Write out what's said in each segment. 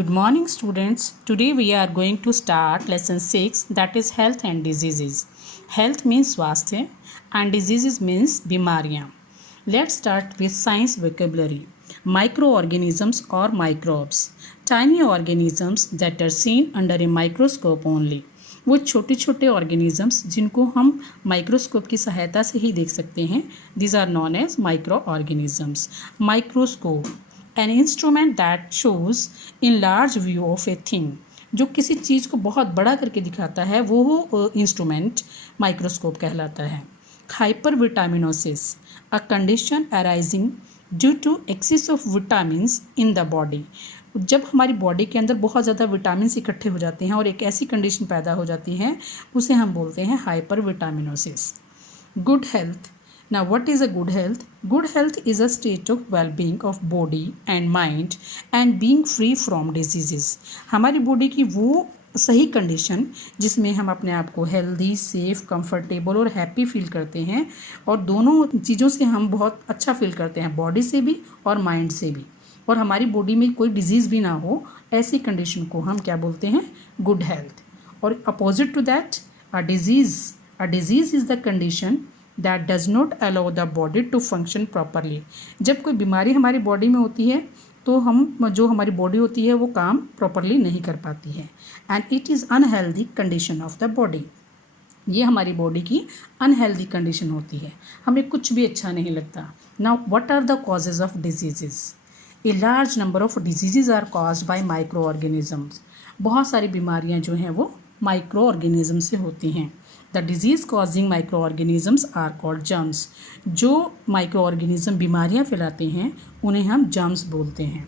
Good morning students. Today we are going to start lesson 6, that is health and diseases. Health means स्वास्थ्य and diseases means बीमारियाँ. Let's start with science vocabulary. Microorganisms or microbes. Tiny organisms that are seen under a microscope only. वो छोटे छोटे organisms जिनको हम microscope की सहायता से ही देख सकते हैं. These are known as microorganisms. Microscope, an instrument that shows in large view of a thing. जो किसी चीज़ को बहुत बड़ा करके दिखाता है वो इंस्ट्रूमेंट माइक्रोस्कोप कहलाता है. Hypervitaminosis, a condition arising due to excess of vitamins in the body. जब हमारी बॉडी के अंदर बहुत ज़्यादा विटामिन्स इकट्ठे हो जाते हैं और एक ऐसी कंडीशन पैदा हो जाती है उसे हम बोलते हैं hypervitaminosis. Good health. Now, what is a good health? Good health is a state of well-being of body and mind and being free from diseases. हमारी बॉडी की वो सही कंडीशन जिसमें हम अपने आप को हेल्दी, सेफ, कंफर्टेबल और हैप्पी फील करते हैं और दोनों चीज़ों से हम बहुत अच्छा फील करते हैं, बॉडी से भी और माइंड से भी, और हमारी बॉडी में कोई डिजीज़ भी ना हो, ऐसी कंडीशन को हम क्या बोलते हैं? Good health. और opposite to that a disease is the condition that does not allow the body to function properly. जब कोई बीमारी हमारी बॉडी में होती है तो जो हमारी बॉडी होती है वो काम प्रॉपरली नहीं कर पाती है. And it is unhealthy condition of the body. ये हमारी बॉडी की अनहेल्दी कंडीशन होती है, हमें कुछ भी अच्छा नहीं लगता. Now what are the causes of diseases? A large number of diseases are caused by micro organisms. बहुत सारी बीमारियाँ जो हैं वो माइक्रो ऑर्गेनिज्म से होती हैं. The disease causing micro organisms are called germs. जो माइक्रो ऑर्गेनिज्म बीमारियाँ फैलाते हैं उन्हें हम जर्म्स बोलते हैं.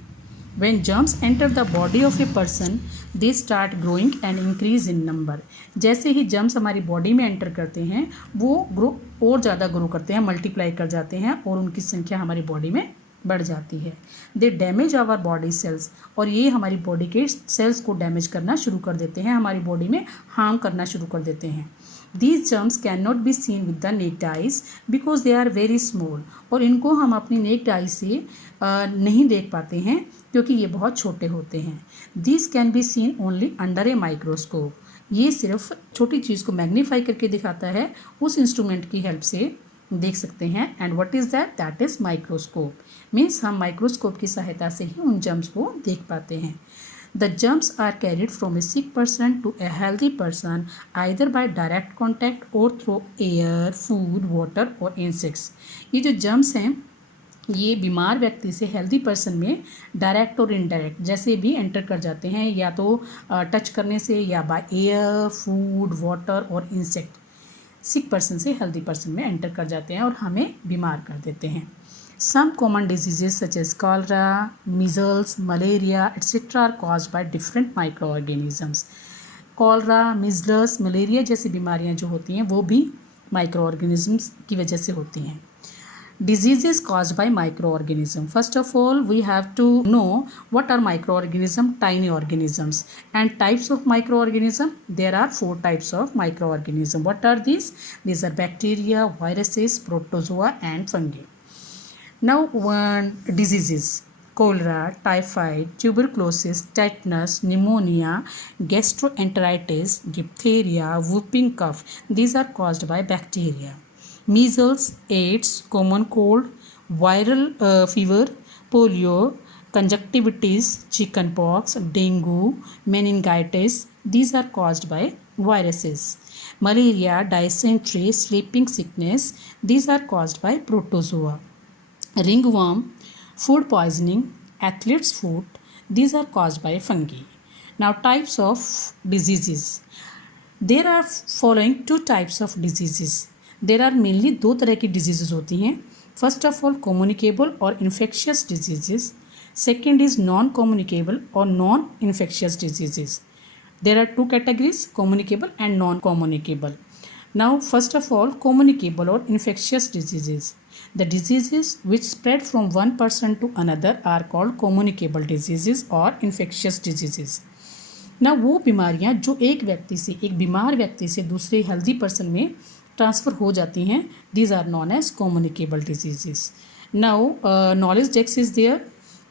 When germs enter the body of a person, they start growing and increase in number. जैसे ही जर्म्स हमारी बॉडी में एंटर करते हैं वो ग्रो और ज़्यादा ग्रो करते हैं, मल्टीप्लाई कर जाते हैं और उनकी संख्या हमारी बॉडी में बढ़ जाती है. दे डैमेज आवर बॉडी सेल्स. और ये हमारी बॉडी के सेल्स को डैमेज करना शुरू कर देते हैं, हमारी बॉडी में हार्म करना शुरू कर देते हैं. These germs cannot be seen with the naked eyes because they are very small. और इनको हम अपनी naked eye से नहीं देख पाते हैं क्योंकि ये बहुत छोटे होते हैं. These can be seen only under a microscope. ये सिर्फ छोटी चीज़ को मैग्नीफाई करके दिखाता है, उस इंस्ट्रूमेंट की हेल्प से देख सकते हैं. And what is that? That is microscope. Means हम माइक्रोस्कोप की सहायता से ही उन जर्म्स को देख पाते हैं. The germs are carried from a sick person to a healthy person either by direct contact or through air, food, water or insects. ये जो जर्म्स हैं ये बीमार व्यक्ति से हेल्दी पर्सन में डायरेक्ट और इनडायरेक्ट जैसे भी एंटर कर जाते हैं, या तो टच करने से या बाय एयर, फूड, वाटर और इंसेक्ट. सिक पर्सन से हेल्दी पर्सन में एंटर कर जाते हैं और हमें बीमार कर देते हैं. Some common diseases such as cholera, measles, malaria, etc. are caused by different microorganisms. Cholera, measles, malaria जैसी बीमारियां जो होती हैं वो भी माइक्रो ऑर्गेनिजम्स की वजह से होती हैं. Diseases caused by microorganism. First of all, we have to know what are microorganism, tiny organisms, and types of microorganism. There are 4 types of microorganism. What are these? These are bacteria, viruses, protozoa, and fungi. Now, diseases: cholera, typhoid, tuberculosis, tetanus, pneumonia, gastroenteritis, diphtheria, whooping cough. These are caused by bacteria. Measles, AIDS, common cold, viral fever, polio, conjunctivitis, chickenpox, dengue, meningitis. These are caused by viruses. Malaria, dysentery, sleeping sickness. These are caused by protozoa. Ringworm, food poisoning, athlete's foot. These are caused by fungi. Now, types of diseases. There are following 2 types of diseases. There are mainly 2 तरह की diseases होती हैं. First of all, communicable or infectious diseases. Second is non-communicable or non-infectious diseases. There are 2 categories, communicable and non-communicable. Now, first of all, communicable or infectious diseases. The diseases which spread from one person to another are called communicable diseases or infectious diseases. Now, वो बीमारियाँ जो एक व्यक्ति से, एक बीमार व्यक्ति से दूसरे हेल्दी पर्सन में ट्रांसफ़र हो जाती हैं, these are known as communicable diseases. Now, knowledge desk is there.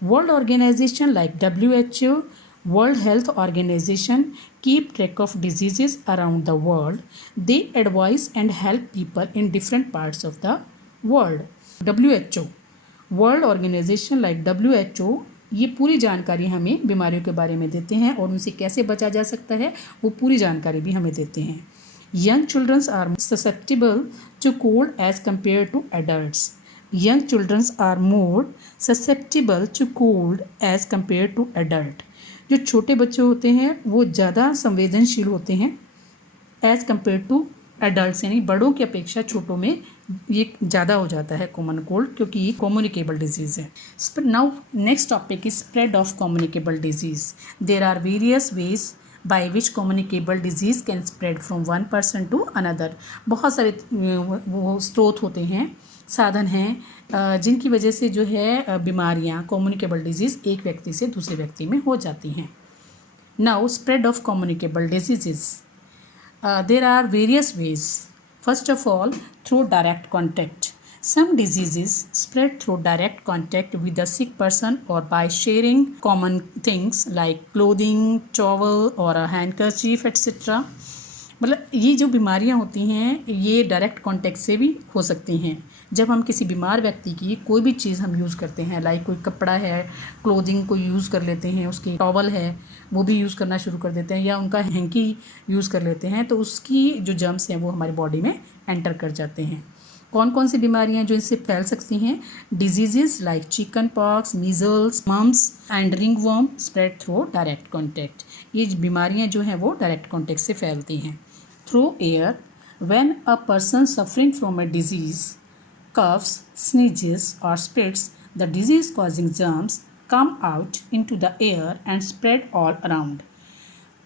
World Organization like WHO, World Health Organization keep track of diseases around the world. They advise and help people in different parts of the world. WHO world organisation like WHO ये पूरी जानकारी हमें बीमारियों के बारे में देते हैं और उनसे कैसे बचा जा सकता है वो पूरी जानकारी भी हमें देते हैं. Young childrens are susceptible to cold as compare to adults. Young childrens are more susceptible to cold as compare to adult. जो छोटे बच्चे होते हैं वो ज़्यादा संवेदनशील होते हैं एज़ कम्पेयर टू एडल्ट, यानी बड़ों की अपेक्षा छोटों में ये ज़्यादा हो जाता है कॉमन कोल्ड, क्योंकि ये कम्युनिकेबल डिजीज़ है. Now next topic is spread of communicable disease. There are various ways by which communicable disease can spread from one person to another. बहुत सारे वो स्रोत होते हैं, साधन हैं जिनकी वजह से जो है बीमारियां कम्युनिकेबल डिजीज़ एक व्यक्ति से दूसरे व्यक्ति में हो जाती हैं. Now spread of communicable disease. There are various ways. First of all through direct contact. Some diseases spread through direct contact with the sick person or by sharing common things like clothing, towel or a handkerchief etc. मतलब ये जो बीमारियां होती हैं ये direct contact से भी हो सकती हैं. जब हम किसी बीमार व्यक्ति की कोई भी चीज़ हम यूज़ करते हैं, लाइक कोई कपड़ा है, क्लोथिंग को यूज़ कर लेते हैं, उसकी टॉवल है वो भी यूज़ करना शुरू कर देते हैं, या उनका हैंकी यूज़ कर लेते हैं, तो उसकी जो जर्म्स हैं वो हमारी बॉडी में एंटर कर जाते हैं. कौन कौन सी बीमारियां जो इससे फैल सकती हैं? Diseases like chicken pox, measles, mumps and ringworm spread through direct contact. ये बीमारियां जो हैं वो डायरेक्ट कॉन्टैक्ट से फैलती हैं. Through air. When a person suffering from a disease coughs, sneezes or spits, the disease causing germs come out into the air and spread all around.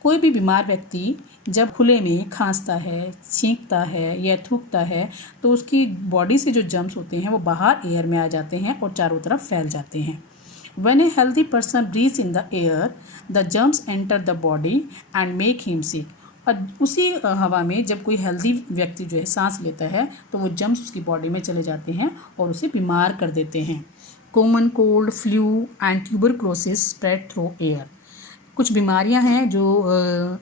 कोई भी बीमार व्यक्ति जब खुले में खांसता है, छींकता है या थूकता है तो उसकी बॉडी से जो जर्म्स होते हैं वो बाहर एयर में आ जाते हैं और चारों तरफ फैल जाते हैं. When a healthy person breathes in the air, the germs enter the body and make him sick. और उसी हवा में जब कोई हेल्दी व्यक्ति जो है सांस लेता है तो वो जर्म्स उसकी बॉडी में चले जाते हैं और उसे बीमार कर देते हैं. Common cold, flu and tuberculosis spread through air. कुछ बीमारियां हैं जो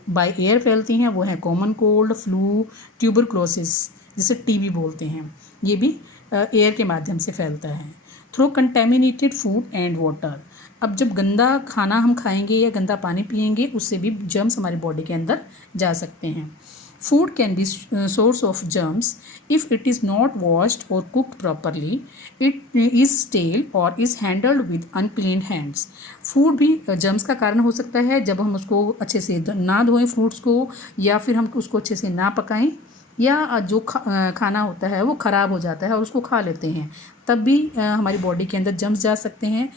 बाय एयर फैलती हैं, वो हैं कॉमन कोल्ड, फ्लू, ट्यूबरक्लोसिस जिसे टीबी बोलते हैं. ये भी एयर के माध्यम से फैलता है. Through contaminated food and water. अब जब गंदा खाना हम खाएंगे या गंदा पानी पिएंगे उससे भी जर्म्स हमारी बॉडी के अंदर जा सकते हैं. Food can be source of germs if it is not washed और cooked properly, it is stale और is handled with unclean hands. Food भी जर्म्स का कारण हो सकता है जब हम उसको अच्छे से ना धोएं फ्रूट्स को, या फिर हम उसको अच्छे से ना पकाएं, या जो खाना होता है वो ख़राब हो जाता है और उसको खा लेते हैं, तब भी हमारी बॉडी के अंदर जर्म्स जा सकते हैं.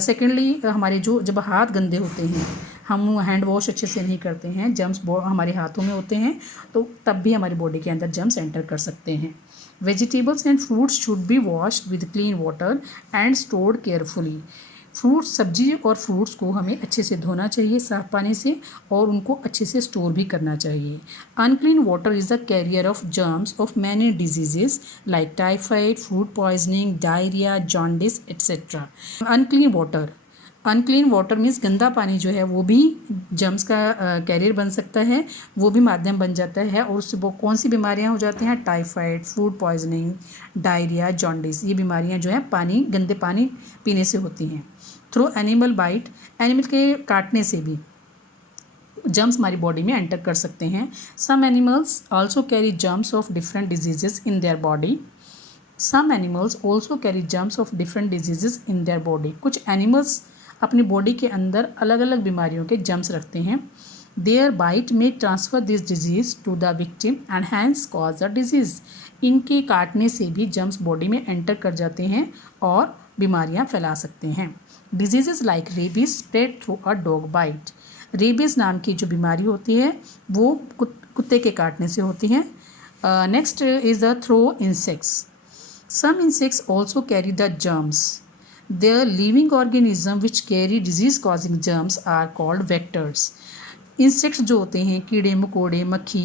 सेकेंडली हमारे जो जब हाथ गंदे होते हैं, हम हैंड वॉश अच्छे से नहीं करते हैं, जर्म्स हमारे हाथों में होते हैं, तो तब भी हमारी बॉडी के अंदर जर्म्स एंटर कर सकते हैं. Vegetables and fruits should be washed with clean water and stored carefully. Fruits, सब्जी और फ्रूट्स को हमें अच्छे से धोना चाहिए साफ़ पानी से और उनको अच्छे से स्टोर भी करना चाहिए. Unclean water is the carrier of germs of many diseases like typhoid, food poisoning, diarrhoea, jaundice etcetera. Unclean water means गंदा पानी जो है वो भी जर्म्स का कैरियर बन सकता है, वो भी माध्यम बन जाता है, और उससे वो कौन सी बीमारियां हो जाती हैं? Typhoid, food poisoning, diarrhoea, jaundice. ये बीमारियां जो है गंदे पानी पीने से होती हैं. Through animal bite. एनिमल के काटने से भी जर्म्स हमारी बॉडी में एंटर कर सकते हैं. Some animals also carry germs of different diseases in their body. Some animals also carry germs of different diseases in their body. कुछ एनिमल्स अपनी बॉडी के अंदर अलग अलग बीमारियों के जर्म्स रखते हैं. देयर बाइट में transfer this disease to the victim and hence cause the disease. इनके काटने से भी जर्म्स बॉडी में एंटर कर जाते हैं और बीमारियां फैला सकते हैं. Diseases like rabies spread through a dog bite. Rabies नाम की जो बीमारी होती है वो कुत्ते के काटने से होती है. Next is the through insects. Some insects also carry the germs. Their living organism which carry disease causing germs are called vectors. Insects जो होते हैं, कीड़े मकोड़े, मक्खी,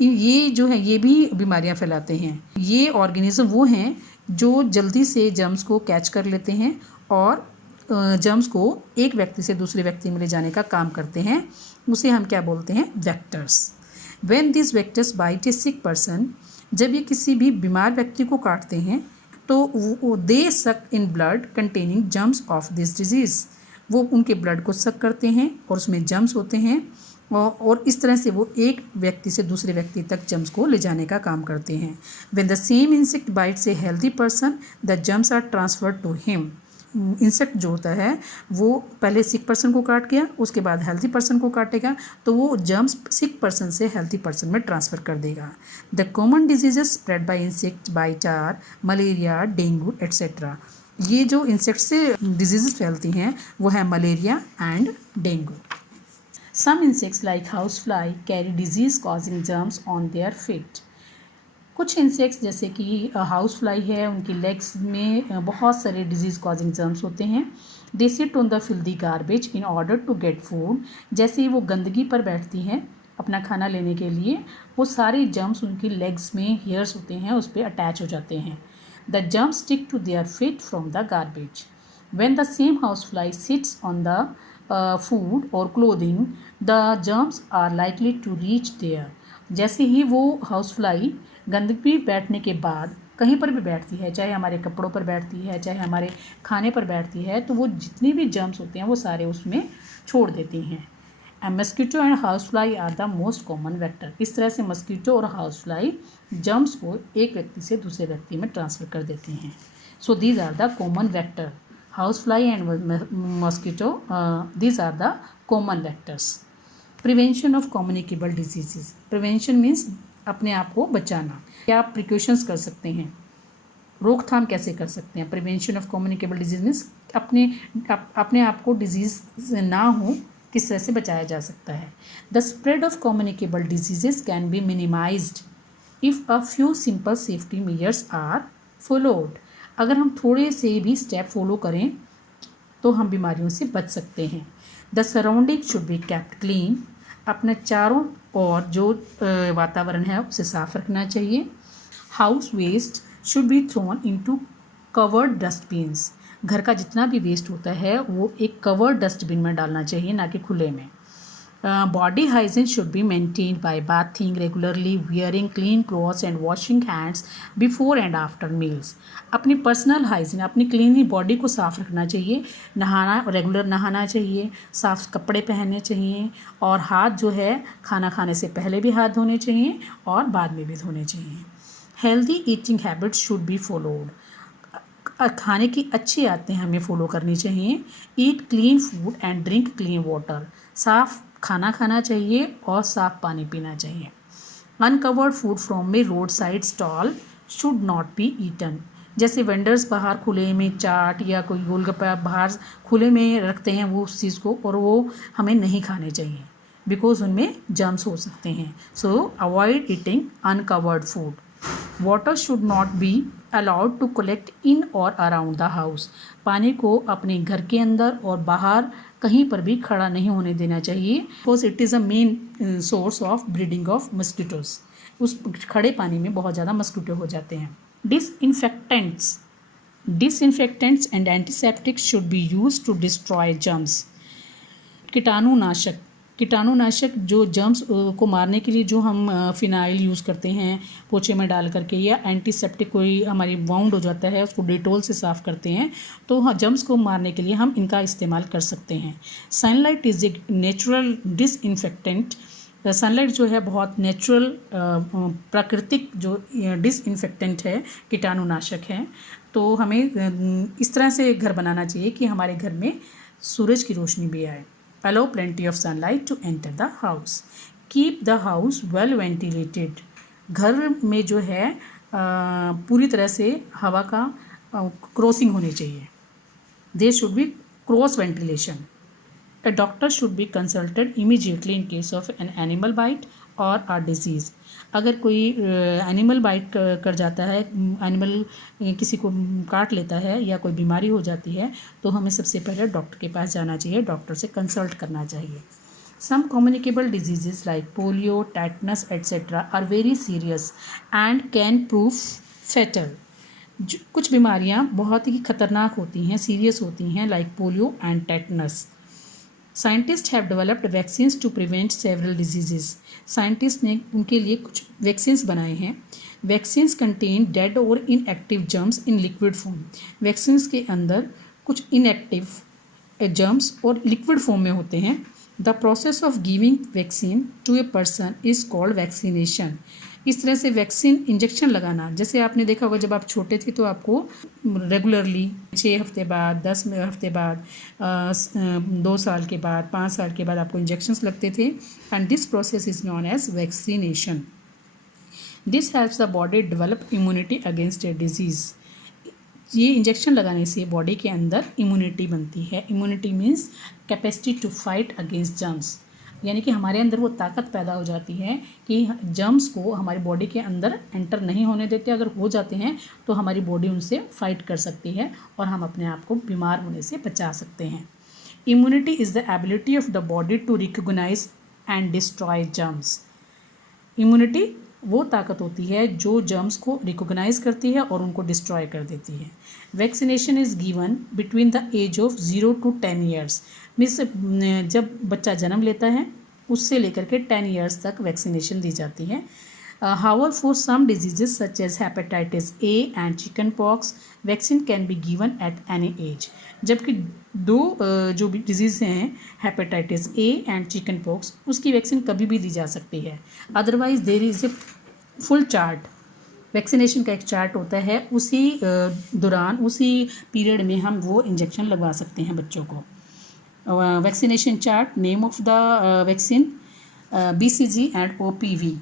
ये जो है ये भी बीमारियां फैलाते हैं. ये ऑर्गेनिज्म वो हैं जो जल्दी से जर्म्स को कैच कर लेते हैं और जर्म्स को एक व्यक्ति से दूसरे व्यक्ति में ले जाने का काम करते हैं, उसे हम क्या बोलते हैं? Vectors. When this vectors bite a sick person, जब ये किसी भी बीमार व्यक्ति को काटते हैं तो दे सक in blood containing germs of this disease, वो उनके ब्लड को सक करते हैं और उसमें जर्म्स होते हैं और इस तरह से वो एक व्यक्ति से दूसरे व्यक्ति तक जर्म्स को ले जाने का काम करते हैं। When the same insect bites a healthy person the germs are transferred to him. Insect जो होता है वो पहले सिक पर्सन को काट गया, उसके बाद हेल्दी पर्सन को काटेगा तो वो जर्म्स सिक पर्सन से हेल्दी पर्सन में ट्रांसफ़र कर देगा। The common diseases spread by insect bite are malaria, dengue etcetera. ये जो इंसेक्ट से डिजीज़ फैलती हैं वो है malaria and dengue. Some insects like house fly carry disease causing germs on their feet. कुछ इंसेक्ट्स जैसे कि हाउस फ्लाई है, उनकी लेग्स में बहुत सारे डिजीज़ कॉजिंग जर्म्स होते हैं। They sit on the filthy garbage in order to get food. जैसे ही वो गंदगी पर बैठती हैं अपना खाना लेने के लिए, वो सारे जर्म्स उनकी लेग्स में हेयर्स होते हैं उस पर अटैच हो जाते हैं। The germs stick to their feet from the garbage. When the same house fly sits on the food or clothing, the germs are likely to reach there. जैसे ही वो हाउस फ्लाई गंदगी बैठने के बाद कहीं पर भी बैठती है, चाहे हमारे कपड़ों पर बैठती है, चाहे हमारे खाने पर बैठती है, तो वो जितने भी जर्म्स होते हैं वो सारे उसमें छोड़ देती हैं। Mosquito and house fly are the most common vector. इस तरह से मस्कीटो और हाउस फ्लाई जर्म्स को एक व्यक्ति से दूसरे व्यक्ति में ट्रांसफ़र कर देती हैं। So these are the common vector. Housefly and mosquito, these are the common vectors. Prevention of communicable diseases. Prevention means अपने आप को बचाना। क्या आप प्रिकॉशंस कर सकते हैं? रोकथाम कैसे कर सकते हैं? Prevention of communicable disease means अपने आप को डिजीज़ ना हो किस तरह से बचाया जा सकता है। The spread of communicable diseases can be minimised if a few simple safety measures are followed. अगर हम थोड़े से भी स्टेप फॉलो करें तो हम बीमारियों से बच सकते हैं। The surrounding should be kept clean. अपने चारों ओर जो वातावरण है उसे साफ रखना चाहिए। House waste should be thrown into covered dustbins. घर का जितना भी वेस्ट होता है वो एक कवर्ड डस्टबिन में डालना चाहिए, ना कि खुले में। Body hygiene should be maintained by bathing regularly, wearing clean clothes and washing hands before and after meals. अपनी पर्सनल हाइजीन, अपनी क्लीन बॉडी को साफ रखना चाहिए, रेगुलर नहाना चाहिए, साफ कपड़े पहनने चाहिए और हाथ जो है खाना खाने से पहले भी हाथ धोने चाहिए और बाद में भी धोने चाहिए। Healthy eating habits should be followed. खाने की अच्छी आदतें हमें फॉलो करनी चाहिए। Eat clean food and drink clean water. साफ खाना खाना चाहिए और साफ पानी पीना चाहिए। Uncovered food from a road side stall should not be eaten. जैसे वेंडर्स बाहर खुले में चाट या कोई गोलगप्पा बाहर खुले में रखते हैं वो उस चीज़ को, और वो हमें नहीं खाने चाहिए बिकॉज उनमें जर्म्स हो सकते हैं। So avoid eating uncovered food. Water should not be allowed to collect in or around the house. पानी को अपने घर के अंदर और बाहर कहीं पर भी खड़ा नहीं होने देना चाहिए because it is a main source of breeding of mosquitoes. उस खड़े पानी में बहुत ज़्यादा मस्कीटो हो जाते हैं। Disinfectants and antiseptics should be used to destroy germs. कीटाणुनाशक जो जर्म्स को मारने के लिए जो हम फिनाइल यूज़ करते हैं पोछे में डाल करके, या एंटीसेप्टिक कोई हमारी वाउंड हो जाता है उसको डेटोल से साफ़ करते हैं, तो हाँ जर्म्स को मारने के लिए हम इनका इस्तेमाल कर सकते हैं। Sunlight is a natural disinfectant. Sunlight जो है बहुत नेचुरल प्राकृतिक जो डिसइंफेक्टेंट है, कीटाणुनाशक है। तो हमें इस तरह से घर बनाना चाहिए कि हमारे घर में सूरज की रोशनी भी आए। Allow plenty of sunlight to enter the house. Keep the house well ventilated. घर में जो है पूरी तरह से हवा का क्रॉसिंग होनी चाहिए। There should be cross ventilation. A doctor should be consulted immediately in case of an animal bite or a disease. अगर कोई एनिमल बाइट कर जाता है, एनिमल किसी को काट लेता है या कोई बीमारी हो जाती है, तो हमें सबसे पहले डॉक्टर के पास जाना चाहिए, डॉक्टर से कंसल्ट करना चाहिए। Some communicable diseases like polio, tetanus etcetera are very serious and can prove fatal. कुछ बीमारियां बहुत ही खतरनाक होती हैं, सीरियस होती हैं, like polio and tetanus. Scientist have developed vaccines to prevent several diseases. Scientist ने उनके लिए कुछ वैक्सीन्स बनाए हैं। वैक्सीन्स कंटेन डेड और inactive germs in liquid form. Vaccines के अंदर कुछ इनएक्टिव जर्म्स और लिक्विड फॉर्म में होते हैं। The process of giving vaccine to a person is called vaccination. इस तरह से वैक्सीन इंजेक्शन लगाना, जैसे आपने देखा होगा जब आप छोटे थे तो आपको रेगुलरली 6 हफ्ते बाद, 10 हफ्ते बाद, 2 साल के बाद, 5 साल के बाद आपको इंजेक्शंस लगते थे। And this process is known as vaccination. This helps the body develop immunity against a disease. ये इंजेक्शन लगाने से बॉडी के अंदर इम्यूनिटी बनती है। Immunity means capacity to fight against germs, यानी कि हमारे अंदर वो ताकत पैदा हो जाती है कि जर्म्स को हमारी बॉडी के अंदर एंटर नहीं होने देते। अगर हो जाते हैं तो हमारी बॉडी उनसे फाइट कर सकती है और हम अपने आप को बीमार होने से बचा सकते हैं। Immunity is the ability of the body to recognise and destroy germs. Immunity वो ताकत होती है जो जर्म्स को रिकॉग्नाइज करती है और उनको डिस्ट्रॉय कर देती है। Vaccination is given between the age of 0 to 10 years. Means जब बच्चा जन्म लेता है उससे लेकर के 10 ईयर्स तक वैक्सीनेशन दी जाती है। However for some diseases such as hepatitis A and chicken pox vaccine can be given at any age. जबकि दो जो भी डिजीज़ हैं, hepatitis A and chicken pox, उसकी वैक्सीन कभी भी दी जा सकती है। Otherwise there is a full chart, vaccination का एक चार्ट होता है, उसी दौरान उसी पीरियड में हम वो इंजेक्शन लगवा सकते हैं बच्चों को। Vaccination chart, name of the vaccine, BCG and OPV,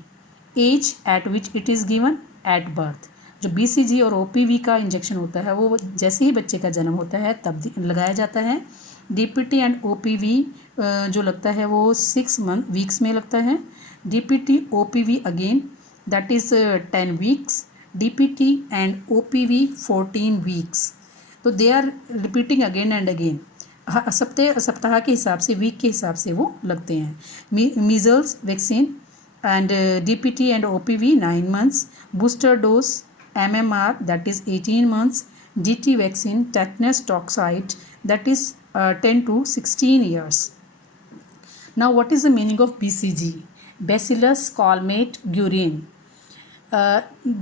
age at which it is given at birth. जो BCG और OPV का इंजेक्शन होता है वो जैसे ही बच्चे का जन्म होता है तब लगाया जाता है। DPT एंड OPV जो लगता है वो 6 वीक्स में लगता है। DPT OPV again that is 10 weeks, DPT and OPV 14 weeks। तो they are repeating again and again, सप्ताह के हिसाब से, वीक के हिसाब से वो लगते हैं। Measles vaccine and DPT and OPV 9 months, booster dose MMR that is 18 months, DT vaccine tetanus toxoid that is 10 to 16 years। Now what is the meaning of BCG? Bacillus calmette-guerin.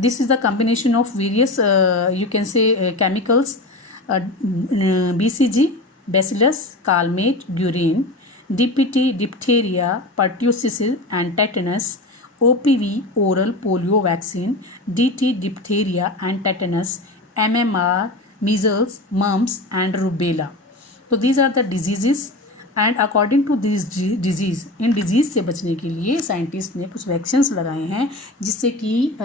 This is the combination of various you can say chemicals, BCG Bacillus calmette-guerin, DPT diphtheria, pertussis and tetanus, OPV oral polio vaccine, DT diphtheria and tetanus, MMR measles, mumps and rubella। So these are the diseases and according to this disease, इन disease से बचने के लिए scientist ने कुछ vaccines लगाए हैं जिससे कि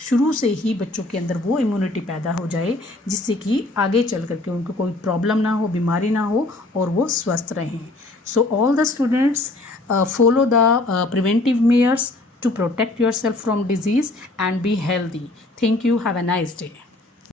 शुरू से ही बच्चों के अंदर वो इम्यूनिटी पैदा हो जाए जिससे कि आगे चल करके उनको कोई प्रॉब्लम ना हो, बीमारी ना हो और वो स्वस्थ रहें। So all the students follow the preventive measures to protect yourself from disease and be healthy. Thank you, have a nice day.